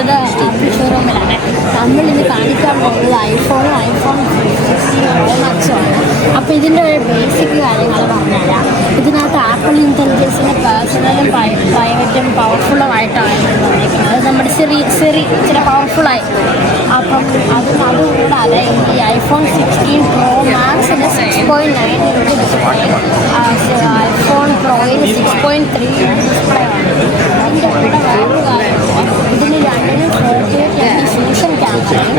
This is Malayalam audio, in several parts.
വന്നത് ആപ്പിൾ ഷോറൂമിലാണ്. നമ്മളിത് കാണിക്കാൻ പോകുന്നത് ഐഫോൺ 16 Pro Maxുമാണ്. അപ്പോൾ ഇതിൻ്റെ ഒരു ബേസിക് കാര്യങ്ങൾ പറഞ്ഞുതരാം. ഇതിനകത്ത് ആപ്പിൾ ഇൻ്റലിജൻസിൻ്റെ പേഴ്സണലും പ്രൈവറ്റും പവർഫുള്ളുമായിട്ടാണ് വന്നിരിക്കുന്നത്. നമ്മുടെ സിറി ഇച്ചിരി പവർഫുള്ളായി. അപ്പം അതുകൂടാതെ ഈ ഐഫോൺ 16 Pro Maxന് 6.9 ഇഞ്ച് ഡിസ്പ്ലേ, ഐഫോൺ പ്രോയിന് 6.3 ഇഞ്ച് ഡിസ്പ്ലേ ആണ്. അതിൻ്റെ കൂടെ വേറൊരു കാര്യം, ഇതിന് രണ്ടിനും 4K ഫ്യൂഷൻ ക്യാമറയും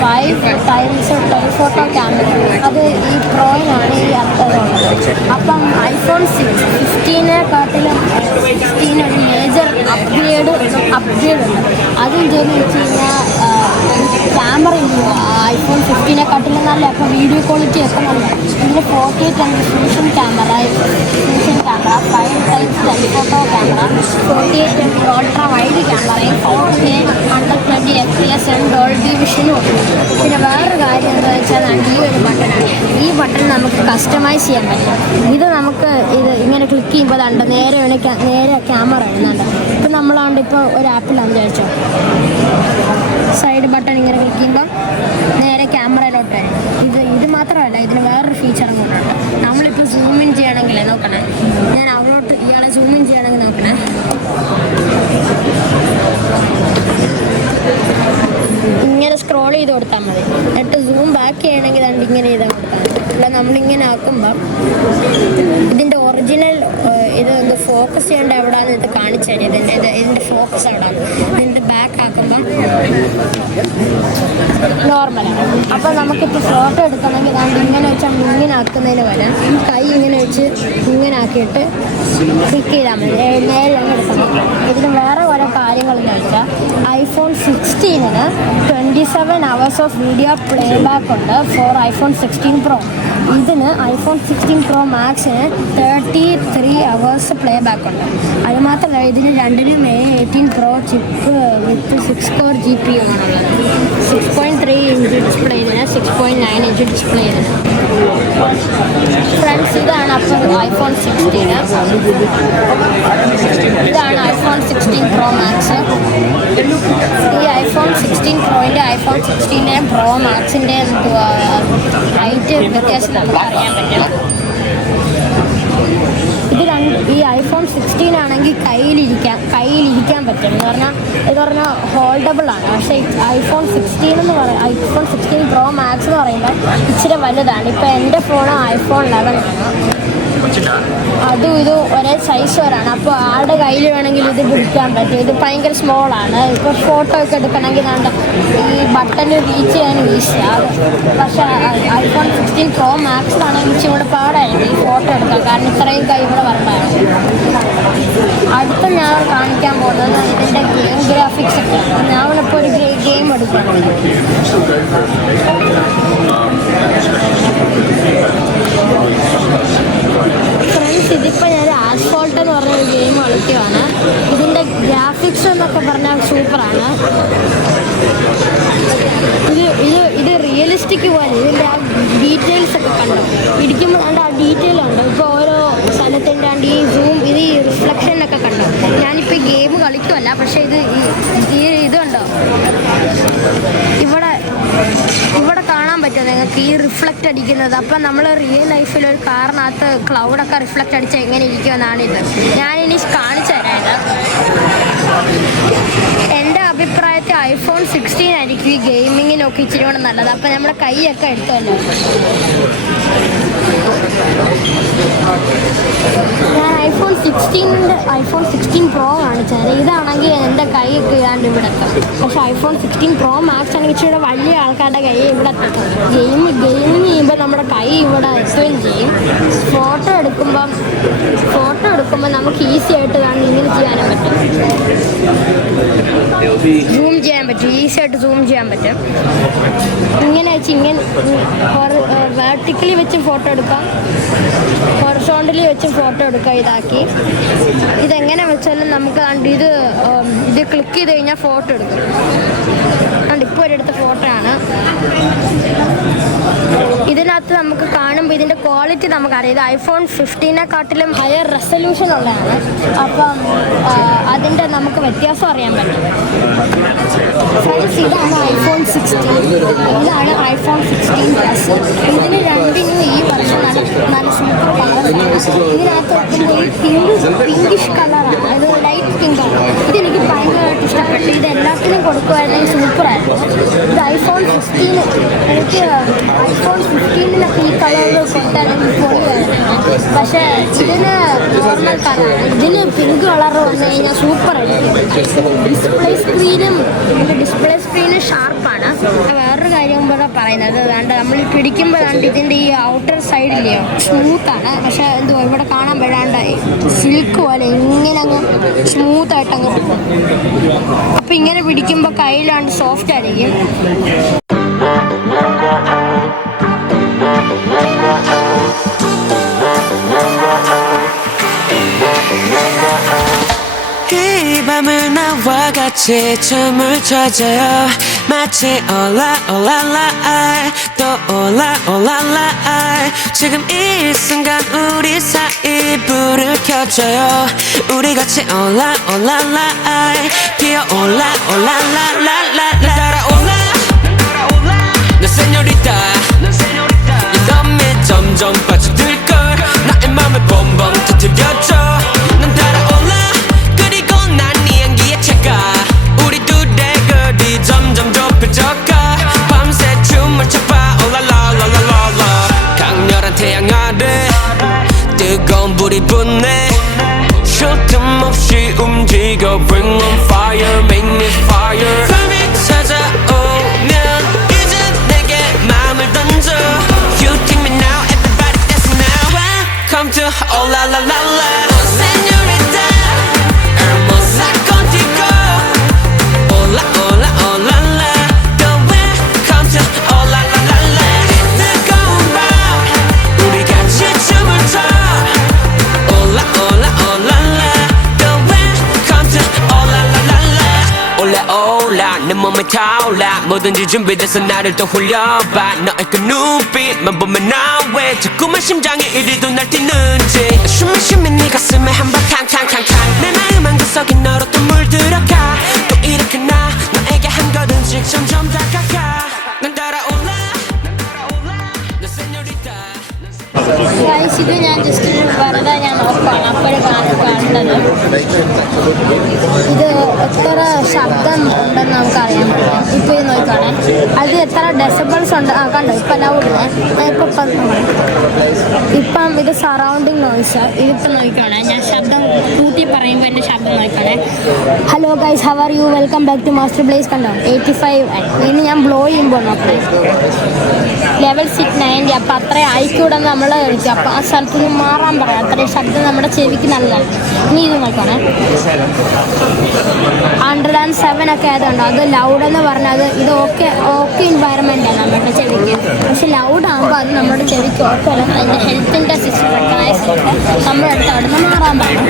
5x ടെലിഫോട്ടോ ക്യാമറയും അത് ഈ പ്രോയിനാണ് ഈ അർത്ഥമുള്ളത്. അപ്പം ഐഫോൺ 15-നെക്കാട്ടിലും 16 ഒരു മേജർ അപ്ഗ്രേഡ് ഉണ്ട്. അതെന്തെന്ന് വെച്ച് കഴിഞ്ഞാൽ ക്യാമറ ഐഫോൺ 15-നെക്കാട്ടിലും നല്ല. അപ്പോൾ വീഡിയോ ക്വാളിറ്റി ഒക്കെ നല്ല. ഇതിന് 4K fusion camera 5x telephoto camera, 48 MP ultra wide ക്യാമറയും 4K 120 FPS ഡോൾബി വിഷനും ഉണ്ട്. പിന്നെ വേറൊരു കാര്യം എന്താ വെച്ചാൽ ഈ ഒരു ബട്ടണാണ്. ഈ ബട്ടൺ നമുക്ക് കസ്റ്റമൈസ് ചെയ്യാൻ പറ്റും. ഇത് നമുക്ക് ഇങ്ങനെ ക്ലിക്ക് ചെയ്യുമ്പോൾ അതുണ്ട് നേരെ ക്യാമറ ഇടുന്നുണ്ട്. ഇപ്പം നമ്മളാണ്ട് ഇപ്പോൾ ഒരു ആപ്പിലാണെന്ന് വിചാരിച്ചോ, സൈഡ് ബട്ടൺ ഇങ്ങനെ ക്ലിക്ക് ചെയ്യുമ്പോൾ നേരെ ക്യാമറയിലോട്ട് വരും. ഇത് മാത്രമല്ല, ഇതിന് വേറൊരു ഫീച്ചറും കൂടെ ഉണ്ട്. നമ്മളിപ്പോൾ സൂം ഇൻ ചെയ്യണമെങ്കിൽ നോക്കണേ, ഞാൻ അവിടോട്ട് ഇയാളെ സൂം ഇൻ ചെയ്യണമെങ്കിൽ നോക്കണേ, ഇങ്ങനെ സ്ക്രോൾ ചെയ്ത് കൊടുത്താൽ മതി. എന്നിട്ട് സൂം ബാക്ക് ചെയ്യണമെങ്കിൽ അതുകൊണ്ട് ഇങ്ങനെ ചെയ്താൽ കൊടുത്താൽ മതി. അല്ല നമ്മളിങ്ങനെ ആക്കുമ്പം ഇതിൻ്റെ ഒറിജിനൽ ഇതൊന്ന് ഫോക്കസ് ചെയ്യേണ്ട എവിടെയാണെന്ന് ഇത് കാണിച്ചു തരും. ഇതിൻ്റെ ഫോക്കസ് എവിടെയാണ്. ഇതിൻ്റെ ബാക്ക് ആക്കുമ്പം നോർമലാണ്. അപ്പോൾ നമുക്കിപ്പോൾ ഫോട്ടോ എടുക്കണമെങ്കിൽ അതുകൊണ്ട് ഇങ്ങനെ വെച്ചാൽ ഇങ്ങനെ ആക്കുന്നതിന് വരെ കൈ ഇങ്ങനെ വെച്ച് ഇങ്ങനെ ആക്കിയിട്ട് ക്ലിക്ക് ചെയ്താൽ മതി. നേരെ അങ്ങ് എടുക്കണം. ഇതിന് വേറെ കുറേ കാര്യങ്ങളെന്ന് വെച്ചാൽ ഐഫോൺ 16-ന് 27 hours of video playback ഉണ്ട് ഫോർ ഐഫോൺ 16 Pro. ഇതിന് ഐഫോൺ 16 Pro Maxന് 33 hours പ്ലേ ബാക്ക് ഉണ്ട്. അത് മാത്രമല്ല, ഇതിന് രണ്ടിനും A18 Pro ചിപ്പ് വിത്ത് 6 GB ആണുള്ളത്. 6.3 ഇഞ്ച് ഡിസ്പ്ലേ ഇതിന്, 6.9 ഇഞ്ച് ഡിസ്പ്ലേ ഇതിന്. ഫ്രണ്ട്സ്, ഇതാണ് അപ്പോൾ ഐഫോൺ 16. ഇതാണ് ഐഫോൺ 16 Pro Max. ഈ ഐഫോൺ 16 Proൻ്റെ ഐഫോൺ 16 Pro Maxൻ്റെ ഹൈറ്റ് വ്യത്യാസം നമുക്ക് അറിയാൻ പറ്റും. ഈ ഐഫോൺ 16 ആണെങ്കിൽ കയ്യിലിരിക്കാൻ പറ്റും. എന്ന് പറഞ്ഞാൽ ഹോൾഡബിൾ ആണ്. പക്ഷേ ഐഫോൺ 16 Pro Max എന്ന് പറയുമ്പോൾ ഇച്ചിരി വലുതാണ്. ഇപ്പോൾ എൻ്റെ ഫോൺ ഐഫോൺ 11 ആണ്. അതും ഇതും ഒരേ സൈസ് വരാണ്. അപ്പോൾ ആരുടെ കയ്യിൽ വേണമെങ്കിൽ ഇത് പിടിക്കാൻ പറ്റും. ഇത് ഭയങ്കര സ്മോളാണ്. ഇപ്പോൾ ഫോട്ടോ ഒക്കെ എടുക്കണമെങ്കിൽ ഈ ബട്ടൺ റീച്ച് ചെയ്യാൻ ഈസിയാണ്. പക്ഷേ ഐഫോൺ 16 Pro Maxലാണെങ്കിൽ ഇച്ചിരി കൂടെ പാടായിരുന്നു ഈ ഫോട്ടോ എടുക്കാൻ. കാരണം ഇത്രയും കൈ ഇവിടെ വരണ്ടായിരുന്നു. അടുത്ത ഞാൻ കാണിക്കാൻ പോകുന്നത് ഇതിൻ്റെ ഗെയിം ഗ്രാഫിക്സ് ഒക്കെയാണ്. ഞാനിപ്പോൾ ഒരു ഗെയിം എടുക്കുന്നുണ്ട്. ഫ്രണ്ട്സ്, ഇതിപ്പോൾ ഞാൻ ആസ്ഫോൾട്ട് എന്ന് പറഞ്ഞൊരു ഗെയിം കളിക്കുകയാണ്. ഇതിൻ്റെ ഗ്രാഫിക്സ് എന്നൊക്കെ പറഞ്ഞാൽ സൂപ്പറാണ്. ഇത് റിയലിസ്റ്റിക് പോലെ ഇതിൻ്റെ ആ ഡീറ്റെയിൽസ് ഒക്കെ കണ്ടു ഇടിക്കുമ്പോൾ ആ ഡീറ്റെയിൽ ഉണ്ട്. ഇപ്പോൾ ഓരോ സ്ഥലത്തിൻ്റെ ഈ സൂം ഈ റിഫ്ലക്ഷനൊക്കെ കണ്ടു. ഞാനിപ്പോൾ ഈ ഗെയിം കളിക്കുമല്ല, പക്ഷേ ഇതുണ്ടോ ഇവിടെ കാണാൻ പറ്റുമോ നിങ്ങൾക്ക് ഈ റിഫ്ലക്റ്റ് അടിക്കുന്നത്? അപ്പം നമ്മൾ റിയൽ ലൈഫിൽ ഒരു കാറിനകത്ത് ക്ലൗഡൊക്കെ റിഫ്ലക്റ്റ് അടിച്ച് എങ്ങനെ ഇരിക്കുമെന്നാണിത്. ഞാനിനി കാണിച്ചു തരാം. എൻ്റെ അഭിപ്രായത്തിൽ ഐഫോൺ 16 ആയിരിക്കും ഈ ഗെയിമിങ്ങിനൊക്കെ ഇച്ചിരി കൂടെ നല്ലത്. അപ്പം നമ്മുടെ കൈയൊക്കെ എടുത്തല്ലോ. ഞാൻ ഐഫോൺ 16 Pro കാണിച്ചത്. ഇതാണെങ്കിൽ എൻ്റെ കൈ കീഴാണ്ട് ഇവിടെ എത്തും. പക്ഷേ ഐഫോൺ 16 Pro Max ആണെങ്കിൽ ഇച്ചിരി വലിയ ആൾക്കാരുടെ കൈ ഇവിടെ എത്തും. ഗെയിമിങ് ചെയ്യുമ്പോൾ നമ്മുടെ കൈ ഇവിടെ എത്തുകയും ചെയ്യും. ഫോട്ടോ എടുക്കുമ്പം നമുക്ക് ഈസി ആയിട്ട് ഇങ്ങനെ ചെയ്യാനും പറ്റും. സൂം ചെയ്യാൻ പറ്റും. ഈസി ആയിട്ട് സൂം ചെയ്യാൻ പറ്റും. ഇങ്ങനെ വെർട്ടിക്കലി വെച്ച് ഫോട്ടോ എടുക്കാം, ഹൊറിസോണ്ടലി വെച്ച് ഫോട്ടോ എടുക്കാം. ഇതാക്കി ഇതെങ്ങനെ വെച്ചാലും നമുക്ക് ഇത് ക്ലിക്ക് ചെയ്ത് കഴിഞ്ഞാൽ ഫോട്ടോ എടുക്കും. ഇപ്പോൾ ഒരിടത്ത് ഫോട്ടോ ആണ്. ഇതിനകത്ത് നമുക്ക് കാണുമ്പോൾ ഇതിൻ്റെ ക്വാളിറ്റി നമുക്കറിയാം. ഇത് ഐഫോൺ 15-നെക്കാട്ടിലും ഹയർ റെസൊല്യൂഷൻ ഉള്ളതാണ്. അപ്പം അതിൻ്റെ നമുക്ക് വ്യത്യാസം അറിയാൻ പറ്റും. ഫ്രണ്ട്സ്, ഇതാണ് ഐഫോൺ 16. ഇതാണ് ഐഫോൺ 16 പ്ലസ്. ഇതിന് രണ്ടിനും ഈ വർഷം നല്ല സൂപ്പർ കളറാണ്. ഇതിനകത്ത് പിങ്കിഷ് കളറാണ്, ഇത് ലൈറ്റ് പിങ്കാണ്. ഇതെനിക്ക് ഭയങ്കരമായിട്ട് ഇഷ്ടപ്പെട്ടു. ഇത് എല്ലാത്തിനും കൊടുക്കുമായിരുന്നെങ്കിൽ സൂപ്പറായിരുന്നു. ഇത് ഐഫോൺ 15 എനിക്ക് ഐഫോൺ 15-നൊക്കെ ഈ കളറിൽ കൊണ്ടാണെങ്കിൽ പൊളിയായിരുന്നു. പക്ഷേ ഇതിന് നോർമൽ കളറാണ്. ഇതിന് പിങ്ക് കളർ വന്നു കഴിഞ്ഞാൽ സൂപ്പറായിരിക്കും. Display screen ഷാർപ്പാണ്. വേറൊരു കാര്യം കൂടെ പറയുന്നത്, അതുകൊണ്ട് നമ്മൾ പിടിക്കുമ്പോൾ ഇതിൻ്റെ ഈ ഔട്ടർ സൈഡിലെയോ സ്മൂത്താണ്. പക്ഷേ എന്തോ ഇവിടെ കാണാൻ പെടാണ്ട് സിൽക്ക് പോലെ ഇങ്ങനെ അങ്ങ് സ്മൂത്തായിട്ട് അങ്ങ് പോകും. അപ്പം ഇങ്ങനെ പിടിക്കുമ്പോൾ കയ്യിലാണ്ട് സോഫ്റ്റ് ആയിരിക്കും. 이 밤을 나와 같이 춤을 춰줘요. 마치 올라올라라 또 올라올라라. 지금 이 순간 우리 사이 불을 켜줘요. 우리 같이 올라올라라 피어올라 올라라라라. 따라올라 너 세뇨리타. 이 덤에 점점 빠져들걸. 나의 맘을 bombom 터뜨려줘. 넌 따라올라. 그리고 난 네 향기에 차가. 우리 둘의 거리 점점 좁혀져가. 밤새 춤을 춰봐. 올라라라라라라. 강렬한 태양 아래 뜨거운 불이 붙네. 쉴 틈 없이 움직여. Bring on fire, make me fire. 밤이 찾아오면 이제 내게 마음을 던져. You take me now, everybody dance now. Welcome to oh la la la la. Señorita, hermosa contigo. Hola hola hola la. Welcome to oh la la la la. 뜨거운 밤 우리 같이 춤을 춰. Hola hola hola la. Welcome to oh la la la la. 올라올라 내 몸에 타올라. 뭐든지 준비돼서 나를 또 홀려봐. 너의 그 눈빛만 보면 나 왜 자꾸만 심장이 이리도 날뛰는지. 숨을 쉬면 네 가슴에 한번 탕탕탕탕. 내 마음 한구석에 너로 또 물들어가. 또 이렇게 나 너에게 한 걸음씩 점점 다가가. 난 따라올라 너 세뇨리타. Guys, ഇത് ഞാൻ ജസ്റ്റ് വെറുതെ ഞാൻ നോക്കുകയാണ്. അപ്പോഴും കാണുന്നത് ഇത് എത്ര ശബ്ദം ഉണ്ടെന്ന് നമുക്കറിയാൻ പറ്റും. ഇപ്പോൾ ഇത് നോക്കുകയാണെ അത് എത്ര ഡെസിബിൾസ് ഉണ്ട്. കണ്ടോ ഇപ്പം ലൗഡിനെ ഇപ്പം ഇത് സറൗണ്ടിങ് നോയ്സ്. ഇതിപ്പോൾ നോക്കുകയാണെ ഞാൻ ശബ്ദം കൂട്ടി പറയുമ്പോൾ എൻ്റെ ശബ്ദം നോക്കുകയാണെ. Hello guys, how are you, welcome back to Master Blaze. കണ്ടോ 85. ഇനി ഞാൻ ബ്ലോ ചെയ്യുമ്പോൾ നോക്കണേ ലെവൽ 690. അപ്പം അത്രയും ആയിക്കൂടെന്ന് നമ്മൾ കഴിക്കും. അപ്പം ആ സ്ഥലത്ത് നിന്ന് മാറാൻ പറയാം. അത്രയും ശബ്ദം നമ്മുടെ ചെവിക്ക് നല്ലതാണ്. ഇനി ഇത് നോക്കണേ 107 ഒക്കെ ആയതുകൊണ്ട് അത് ലൗഡെന്ന് പറഞ്ഞാൽ ഇത് ഓക്കെ എൻവയറമെൻ്റാണ് നമ്മുടെ ചെവിക്ക്. പക്ഷെ ലൗഡാകുമ്പോൾ അത് നമ്മുടെ ചെവിക്ക് ഓക്കെ അല്ല. അതിൻ്റെ ഹെൽത്തിൻ്റെ സിസ്റ്റം റെക്കഗ്നൈസ് ചെയ്തിട്ട് നമ്മുടെ അടുത്ത് അവിടെ നിന്ന് മാറാൻ പറയും.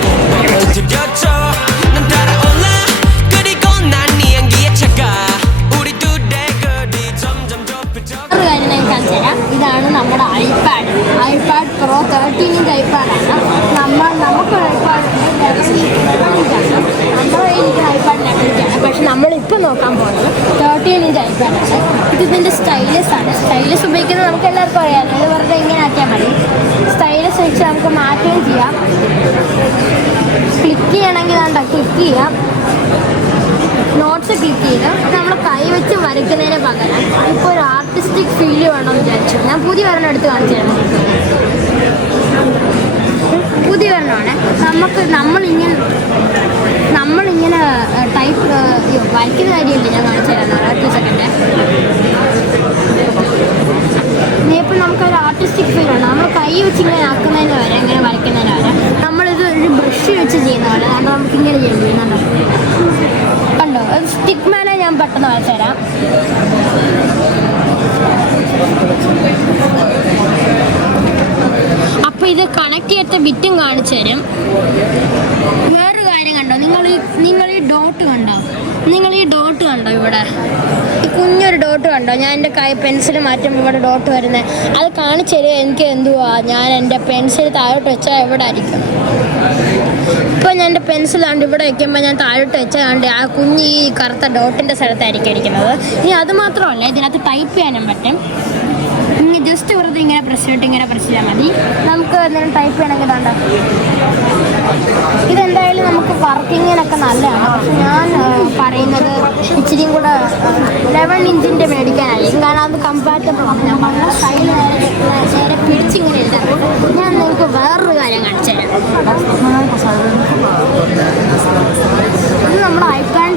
ഒരു കാര്യം ഞാൻ കാണിച്ചു തരാം. ഇതാണ് നമ്മുടെ ഐപാഡ് പ്രോ 13-inch ഐപാഡാണ്. നമുക്ക് ഐപാഡ് നമ്മുടെ കയ്യിൽ ഐപാഡ് 11-inch. പക്ഷെ നമ്മളിപ്പോൾ നോക്കാൻ പോകുന്നത് 13-inch ഐപാഡാണ്. ഇതിൻ്റെ സ്റ്റൈലസ് ആണ്. സ്റ്റൈലസ് ഉപയോഗിക്കുന്നത് നമുക്ക് എല്ലാവർക്കും അറിയാം. അത് വെറുതെ ഇങ്ങനെ ആക്കിയാൽ മതി. സ്റ്റൈലസ് വെച്ച് നമുക്ക് മാറ്റുകയും ചെയ്യാം. ക്ലിക്ക് ചെയ്യണമെങ്കിൽ വേണ്ട, ക്ലിക്ക് ചെയ്യാം. നോട്ട്സ് ക്ലിക്ക് ചെയ്ത് നമ്മൾ കൈ വെച്ച് വരയ്ക്കുന്നതിന് പകരം ഇപ്പോൾ ഒരു ആർട്ടിസ്റ്റിക് ഫീല് വേണമെന്ന് വിചാരിച്ചു. ഞാൻ പുതിയ ഒരെണ്ണം എടുത്ത് കാണിച്ചു തരാം. പുതിയ ഒരെണ്ണമാണ്. നമ്മളിങ്ങനെ ടൈപ്പ് വരയ്ക്കുന്ന കാര്യമില്ല. ഞാൻ കാണിച്ചു തരാം. 2 സെക്കൻഡ്. ഇനിയിപ്പോൾ നമുക്കൊരു ആർട്ടിസ്റ്റിക് ഫീൽ ഉണ്ട്. നമ്മൾ കൈ വെച്ച് ഇങ്ങനെ ആക്കുന്നതിന് വരെ ഇങ്ങനെ വരയ്ക്കുന്നതിന് വരെ നമ്മളിത് ഒരു ബ്രഷ് വെച്ച് ചെയ്യുന്ന പോലെ കാരണം നമുക്കിങ്ങനെ ചെയ്യുന്നുണ്ടോ. കണ്ടോ, സ്റ്റിക്ക് മേലെ ഞാൻ പെട്ടെന്ന് വരച്ചു തരാം. അപ്പോൾ ഇത് കണക്ട് ചെയ്ത ബിറ്റും കാണിച്ചു തരും. വേറൊരു കാര്യം കണ്ടോ, നിങ്ങൾ ഈ ഡോട്ട് കണ്ടോ, നിങ്ങൾ ഈ ഡോട്ട് കണ്ടോ ഇവിടെ, ഈ കുഞ്ഞൊരു ഡോട്ട് കണ്ടോ? ഞാൻ എൻ്റെ പെൻസിൽ മാറ്റുമ്പോൾ ഇവിടെ ഡോട്ട് വരുന്നത്, അത് കാണിച്ചു തരിക എനിക്ക് എന്തുവാ. ഞാൻ എൻ്റെ പെൻസിൽ താഴോട്ട് വെച്ചാൽ എവിടെ ആയിരിക്കും? ഇപ്പോൾ ഞാൻ എൻ്റെ പെൻസിലാണ്ട് ഇവിടെ വയ്ക്കുമ്പോൾ ഞാൻ താഴോട്ട് വെച്ചാൽ ആ കുഞ്ഞ് ഈ കറുത്ത ഡോട്ടിൻ്റെ സ്ഥലത്തായിരിക്കും ഇരിക്കുന്നത്. ഇനി അത് മാത്രമല്ല, ഇതിനകത്ത് ടൈപ്പ് ചെയ്യാനും പറ്റും. ഇനി ജസ്റ്റ് വെറുതെ ഇങ്ങനെ പ്രസ് ചെയ്താൽ മതി. നമുക്ക് എന്തെങ്കിലും ടൈപ്പ് ചെയ്യണമെങ്കിൽ ഇതുണ്ട്. ഇതെന്തായാലും നമുക്ക് വർക്കിങ്ങിനൊക്കെ നല്ലതാണ്. പക്ഷെ ഞാൻ പറയുന്നത് ഇച്ചിരിയും കൂടെ 11 ഇഞ്ചിൻ്റെ മേടിക്കാനായിരിക്കും. കാരണം അത് കമ്പാറ്റബിൾ ആണ്. ഞാൻ പറഞ്ഞ കയ്യിൽ നേരെ പിടിച്ചിങ്ങനെ എഴുതാം. ഞാൻ നിങ്ങൾക്ക് വേറൊരു കാര്യം കാണിച്ചു തരാം. ഇത് നമ്മുടെ ഐപാഡ്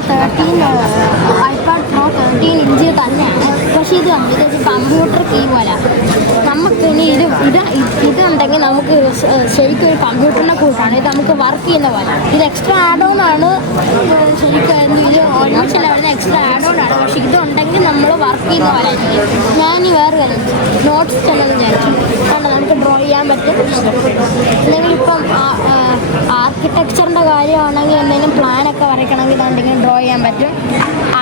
പ്രോ 13 ഇഞ്ച് തന്നെയാണ്. പക്ഷേ ഇത് കമ്പ്യൂട്ടർ കീ പോലെ. നമുക്ക് ഇനി ഇതുണ്ടെങ്കിൽ നമുക്ക് ശരിക്കും ഒരു കമ്പ്യൂട്ടറിനെ കൂട്ടാണ്. ഇത് നമുക്ക് വർക്ക് ചെയ്യുന്ന പോലെ. ഇത് എക്സ്ട്രാ ആഡ് ഓൺ ആണ്. ശരിക്കും ഇത് ഓൾമോസ്റ്റ് വരുന്ന എക്സ്ട്രാ ആഡ് ഓൺ ആണ്. പക്ഷേ ഇതുണ്ടെങ്കിൽ നമ്മൾ വർക്ക് ചെയ്യുന്ന പോലെ ആയിരിക്കും. ഞാൻ വേറെ കാര്യം നോട്ട്സ് ചെന്നത് വിചാരിച്ചു. കാരണം നമുക്ക് ഡ്രോ ചെയ്യാൻ പറ്റും. എന്തെങ്കിലും ഇപ്പം ആർക്കിടെക്ചറിൻ്റെ കാര്യമാണെങ്കിൽ എന്തെങ്കിലും പ്ലാനൊക്കെ വരയ്ക്കണമെങ്കിൽ ഇതുണ്ടെങ്കിൽ ഡ്രോ ചെയ്യാൻ പറ്റും.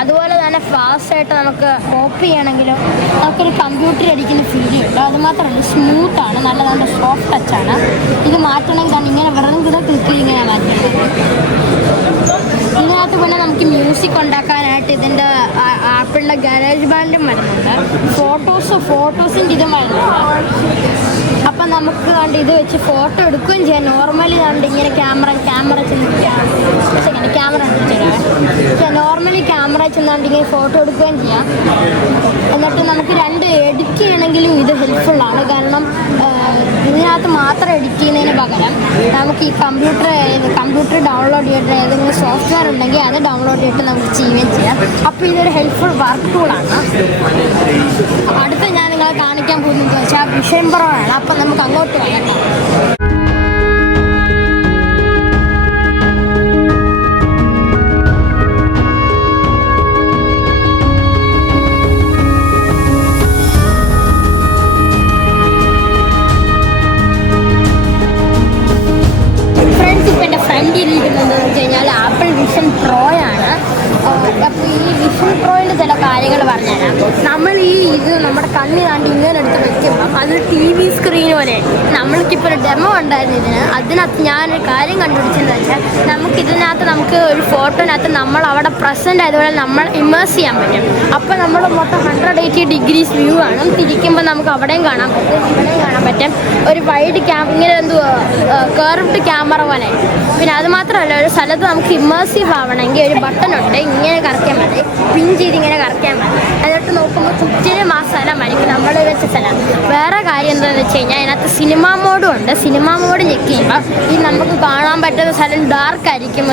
അതുപോലെ തന്നെ ഫാസ്റ്റായിട്ട് നമുക്ക് കോപ്പി ചെയ്യണമെങ്കിലും നമുക്കൊരു കമ്പ്യൂട്ടർ അടിക്കുന്ന ഫീൽ കിട്ടും. അതുമാത്രമല്ല സ്മൂത്താണ്, നല്ല സോഫ്റ്റ് ടച്ചാണ്. ഇത് മാറ്റണമെങ്കിൽ ഇങ്ങനെ വെറുതെ കൂടെ ക്ലിക്ക് ചെയ്ത് ഇങ്ങനെ മാറ്റണം. ഇതിനകത്ത് പിന്നെ നമുക്ക് മ്യൂസിക് ഉണ്ടാക്കാനായിട്ട് ഇതിൻ്റെ ആപ്പിളിൻ്റെ ഗാരേജ് ബാൻഡും വരുന്നുണ്ട്. ഫോട്ടോസിൻ്റെ ഇതും വരുന്നുണ്ട്. അപ്പം നമുക്ക് കണ്ട് ഇത് വെച്ച് ഫോട്ടോ എടുക്കുകയും ചെയ്യാം. നോർമലി കണ്ട് ഇങ്ങനെ ക്യാമറ നോർമലി ക്യാമറ ചെന്നാണ്ട് ഇങ്ങനെ ഫോട്ടോ എടുക്കുകയും ചെയ്യാം. എന്നിട്ട് നമുക്ക് എഡിറ്റ് ചെയ്യണമെങ്കിലും ഇത് ഹെൽപ്ഫുള്ളാണ്. കാരണം ഇതിനകത്ത് മാത്രം എഡിറ്റ് ചെയ്യുന്നതിന് പകരം നമുക്ക് ഈ കമ്പ്യൂട്ടർ ഡൗൺലോഡ് ചെയ്തിട്ട് ഏതെങ്കിലും സോഫ്റ്റ്വെയർ ഉണ്ടെങ്കിൽ അത് ഡൗൺലോഡ് ചെയ്തിട്ട് നമുക്ക് ചെയ്യുകയും ചെയ്യാം. അപ്പോൾ ഇതൊരു ഹെൽപ്ഫുൾ വർക്ക് ടൂളാണ്. അടുത്ത ഞാൻ നിങ്ങളെ കാണിക്കാൻ പോകുന്നത് വെച്ചാൽ വിഷൻ പ്രോ ആണ്. അപ്പം നമുക്ക് അങ്ങോട്ട് വരട്ടോ. ഫ്രണ്ടിലിരിക്കുന്നത് വെച്ച് കഴിഞ്ഞാൽ ആപ്പിൾ വിഷൻ പ്രോയാണ്. അപ്പോൾ ഈ വിഷൻ പ്രോയിൻ്റെ ചില കാര്യങ്ങൾ പറഞ്ഞുതരാം. നമ്മൾ ഇത് നമ്മുടെ കണ്ണ് കണ്ട് ഇങ്ങനെ എടുത്ത് വെക്കുമ്പം അതൊരു TV സ്ക്രീൻ പോലെ. നമ്മൾക്കിപ്പോൾ ഒരു ഡെമോ ഉണ്ടായിരുന്നു അതിനകത്ത് ഞാനൊരു കാര്യം കണ്ടുപിടിച്ചെന്ന് വെച്ചാൽ നമുക്ക് ഒരു ഫോട്ടോനകത്ത് നമ്മൾ അവിടെ പ്രസൻറ്റ് ആയതുപോലെ നമ്മൾ ഇമേഴ്സ് ചെയ്യാൻ പറ്റും. അപ്പോൾ നമ്മൾ മൊത്തം 180 ഡിഗ്രീസ് വ്യൂ കാണും. തിരിക്കുമ്പോൾ നമുക്ക് അവിടെയും കാണാൻ പറ്റും, ഇവിടെയും കാണാൻ പറ്റും. ഒരു വൈഡ് ഇങ്ങനെ കർവ്ഡ് ക്യാമറ പോലെ. പിന്നെ അത് മാത്രമല്ല, ഒരു സ്ഥലത്ത് നമുക്ക് ഇമേഴ്സീവ് ആവണമെങ്കിൽ ഒരു ബട്ടണുണ്ട്. ഇങ്ങനെ കറക്കിയാൽ മതി, പിൻ ചെയ്ത് ഇങ്ങനെ കറക്കിയാൽ മതി. എന്നിട്ട് നോക്കുമ്പോൾ ചുറ്റിനും ആ സ്ഥലമായിരിക്കും നമ്മൾ വെച്ച സ്ഥലം. വേറെ കാര്യം എന്താണെന്ന് വെച്ച് കഴിഞ്ഞാൽ അതിനകത്ത് സിനിമ മോഡും ഉണ്ട്. സിനിമ മോഡ് ഞെക്കി കഴിയുമ്പോൾ ഈ നമുക്ക് കാണാൻ പറ്റുന്ന സ്ഥലം ഡാർക്ക് ആയിരിക്കും,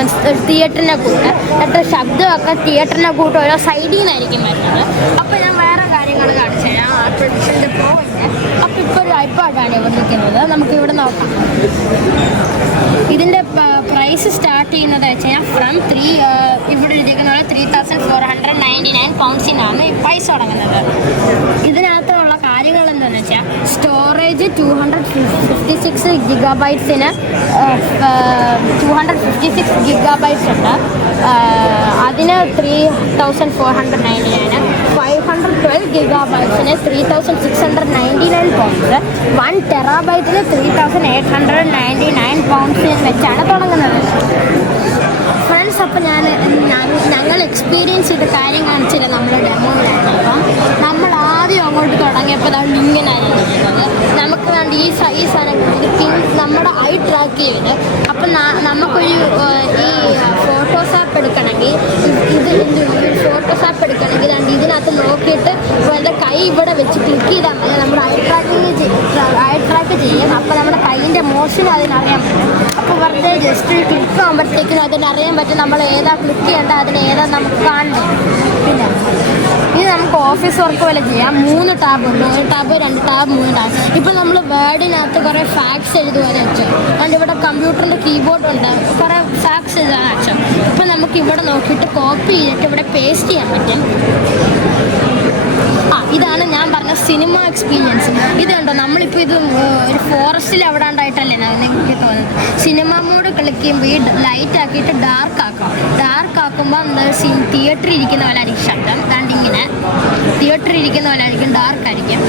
തിയേറ്ററിനെ കൂട്ട്. എന്നിട്ട് ശബ്ദമൊക്കെ തിയേറ്ററിനെ കൂട്ട് ഓരോ സൈഡിൽ നിന്നായിരിക്കും വരുന്നത്. അപ്പോൾ ഞാൻ വേറെ കാര്യങ്ങൾ കാണിച്ചു തരാം. ആപ്പിൾ വിഷൻ്റെ പ്രോ ഉണ്ട്. അപ്പോൾ ഇപ്പോൾ ഒരു ഐപാഡാണ് ഇവിടെ നിൽക്കുന്നത്. നമുക്കിവിടെ നോക്കാം. ഇതിൻ്റെ പ്രൈസ് സ്റ്റാർട്ട് ചെയ്യുന്നത് വെച്ച് കഴിഞ്ഞാൽ ഇവിടെ എഴുതിയിരിക്കുന്നത് 3,499 പൗണ്ട്സിനാണ് പൈസ തുടങ്ങുന്നത്. ഇതിനകത്തുള്ള കാര്യങ്ങൾ എന്താണെന്ന് വെച്ചാൽ സ്റ്റോറേജ് 256 ഗിഗാബൈറ്റ്സിന് 256 ഗിഗാബൈറ്റ്സ് ഉണ്ട്. അതിന് 3,499. 512 ഗിഗാബൈറ്റ്സിന് 3,699 പൗണ്ട്സ്. 1 ടെറാബൈറ്റിന് 3,899 പൗണ്ട്സിന് വെച്ചാണ് തുടങ്ങുന്നത്. ഫ്രണ്ട്സ്, അപ്പോൾ ഞങ്ങൾ എക്സ്പീരിയൻസ് ചെയ്ത കാര്യം കാണിച്ചില്ല നമ്മുടെ ഡെമോയിലാണ്. അപ്പം നമ്മൾ ആദ്യം അങ്ങോട്ട് തുടങ്ങിയപ്പോൾ അതാണ് ഇങ്ങനെ ആയിരുന്നത്. നമുക്ക് വേണ്ട ഈ സാധനം നമ്മുടെ ഐ ട്രാക്ക് ചെയ്ത്. അപ്പം നമുക്കൊരു ഈ ഫോട്ടോസ് ആപ്പ് എടുക്കണമെങ്കിൽ ഇതിനകത്ത് നോക്കിയിട്ട് എൻ്റെ കൈ ഇവിടെ വെച്ച് ക്ലിക്ക് ചെയ്താൽ മതി. നമ്മുടെ ഐ ട്രാക്ക് ചെയ്യും. അപ്പോൾ നമ്മുടെ കൈയിൻ്റെ മോഷൻ അതിനറിയാൻ പറ്റും. അപ്പോൾ വെറുതെ ജസ്റ്റ് ക്ലിക്ക് ആകുമ്പോഴത്തേക്കും അതിനറിയാൻ പറ്റും നമ്മൾ ഏതാ ക്ലിക്ക് ചെയ്യേണ്ടത്, ഏതാ നമുക്ക് കാണണം. പിന്നെ ഇത് നമുക്ക് ഓഫീസ് വർക്ക് പോലെ ചെയ്യാം. 3 ടാബ് ഉണ്ട്. 1 ടാബ് 2 ടാബ് 3 ടാബ്. ഇപ്പോൾ നമ്മൾ വേർഡിനകത്ത് കുറേ ഫാക്ട്സ് എഴുതുവാന്ന് വെച്ചോ. അതുകൊണ്ട് ഇവിടെ കമ്പ്യൂട്ടറിൻ്റെ കീബോർഡ് ഉണ്ട്, കുറേ ഫാക്ട്സ് എഴുതാന്ന് വെച്ചോ. ഇപ്പോൾ നമുക്ക് ഇവിടെ നോക്കിയിട്ട് കോപ്പി ചെയ്തിട്ട് ഇവിടെ പേസ്റ്റ് ചെയ്യാൻ പറ്റും. ഇതാണ് ഞാൻ പറഞ്ഞ സിനിമ എക്സ്പീരിയൻസ്. ഇത് കണ്ടോ, നമ്മളിപ്പോൾ ഇത് ഒരു ഫോറസ്റ്റിൽ അവിടെ ഉണ്ടായിട്ടല്ലേ എനിക്ക് തോന്നുന്നത്. സിനിമ മോഡ് ക്ലിക്ക് ചെയ്യുമ്പോൾ ഈ ലൈറ്റ് ആക്കിയിട്ട് ഡാർക്ക് ആക്കാം. ഡാർക്ക് ആക്കുമ്പോൾ എന്താ തിയേറ്ററിൽ ഇരിക്കുന്ന പോലെ ആയിരിക്കും ശബ്ദം. കണ്ടിങ്ങനെ തിയേറ്ററിൽ ഇരിക്കുന്ന പോലെ ആയിരിക്കും, ഡാർക്ക് ആയിരിക്കും.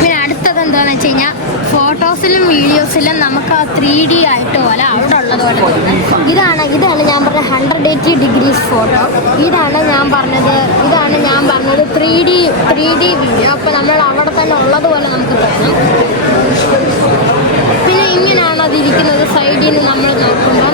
പിന്നെ അടുത്തത് എന്താണെന്ന് വെച്ച് കഴിഞ്ഞാൽ ഫോട്ടോസിലും വീഡിയോസിലും നമുക്ക് ആ 3D ആയിട്ട് പോലെ അവിടെ ഉള്ളത് പോലെ തോന്നുന്നത്. ഇതാണ് ഞാൻ പറഞ്ഞ 180 ഡിഗ്രീസ് ഫോട്ടോ. ഇതാണ് ഞാൻ പറഞ്ഞത് 3D വീഡിയോ. അപ്പോൾ നമ്മൾ അവിടെ തന്നെ ഉള്ളതുപോലെ നമുക്ക് തോന്നും. പിന്നെ ഇങ്ങനെയാണ് അതിരിക്കുന്നത്. സൈഡിൽ നിന്ന് നമ്മൾ നോക്കുമ്പോൾ